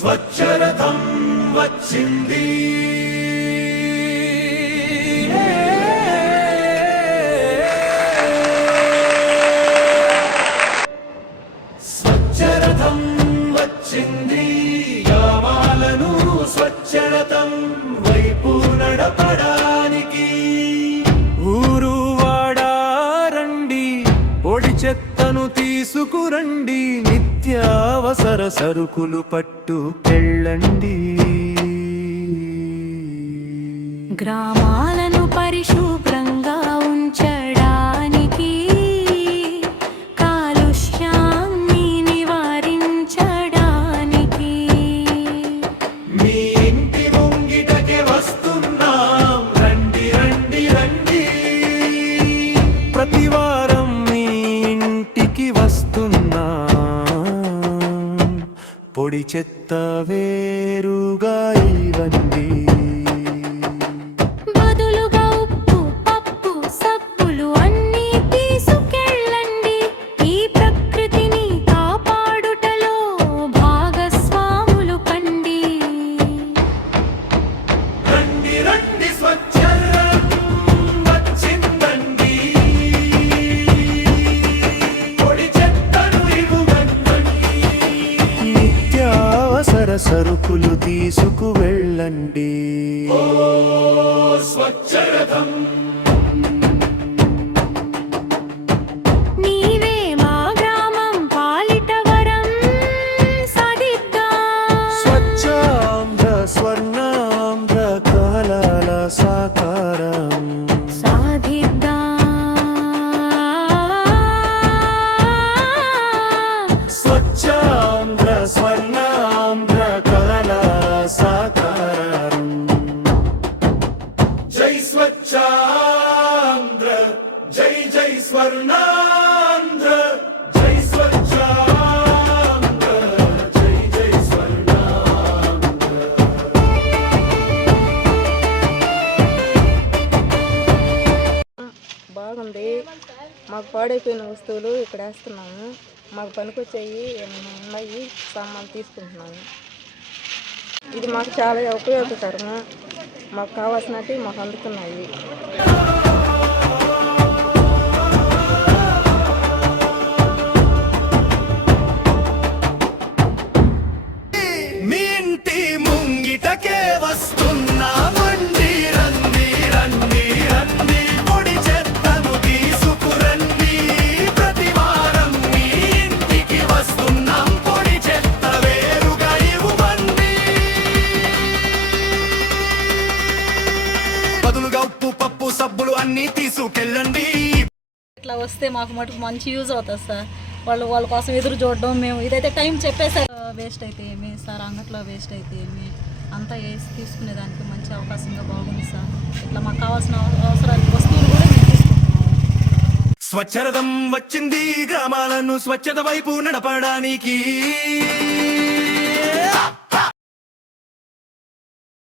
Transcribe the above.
స్వచ్ఛరథం వచ్చింది స్వచ్ఛరథం వచ్చింది గ్రామాలను స్వచ్ఛరథం వైపు నడపడానికి ఊరు వాడా రండి పొడి చెత్తను తీసుకురండి నిత్యావసర సరుకులు పట్టుకెళ్ళండి గ్రామాలను పరిశుభ్రంగా ఉంచడానికి కాలుష్యాన్ని నివారించడానికి మీ ఇంటి ముంగిటకే వస్తున్నాం రండి రండి రండి ప్రతివారం మీ ఇంటికి వస్తున్నాం పొడి చెత్త వేరుగా ఇవ్వండి బదులుగా ఉప్పు పప్పు సబ్బులు అన్నీ తీసుకెళ్ళండి ఈ ప్రకృతిని కాపాడుటలో భాగస్వాములు కండి రండి రండి స్వచ్ఛరథం వచ్చిందండి పొడి చెత్తను ఇవ్వండి నిత్యావసర సరుకులు తీసుకువెళ్ళండి స్వచ్ఛరథం నీవే మా గ్రామం పాలిట వరం సాధిద్దాం స్వచ్ఛాంధ్ర స్వర్ణాంధ్ర కళల సాకారం స్వచ్ఛాంధ్ర స్వర్ణాంధ్ర కళల సాకారం జై స్వచ్ఛాంధ్ర జై జై స్వర్ణాంధ్ర జై స్వచ్ఛాంధ్ర జై జై స్వర్ణాంధ్ర బాగుంది. మాకు పాడైపోయిన వస్తువులు ఇక్కడ వేస్తున్నాము. మాకు పనికొచ్చేవి ఏమైనా ఉన్నాయి సామాన్లు తీసుకుంటున్నాము. ఇది మాకు చాలా ఉపయోగకరము. మాకు కావాల్సినవి మాకు అందుతున్నాయి. మీ ఇంటి ముంగిటకే వస్తున్నామండి రండి రండి రండి పొడి చెత్తను తీసుకురండి ప్రతివారం మీ ఇంటికి వస్తున్నాం పొడి చెత్త వేరుగా ఇవ్వండి బదులుగా ఉప్పు పప్పు సబ్బులు అన్నీ తీసుకెళ్ళండి ఇట్లా వస్తే మాకు మటుకు మంచి యూజ్ అవుతుంది సార్. వాళ్ళ కోసం ఎదురు చూడడం మేము ఇదైతే టైం చెప్పేసారు వేస్ట్ అయితే ఏమి సార్ అంగట్లో వేస్ట్ అయితే ఏమి అంతా వేసి తీసుకునేదానికి మంచి అవకాశంగా బాగుంది సార్. ఇట్లా మాకు కావాల్సిన అవసరాలు వస్తువులు కూడా మేము తీసుకుంటున్నాము. స్వచ్ఛరథం వచ్చింది గ్రామాలను స్వచ్ఛత వైపు నడపడానికి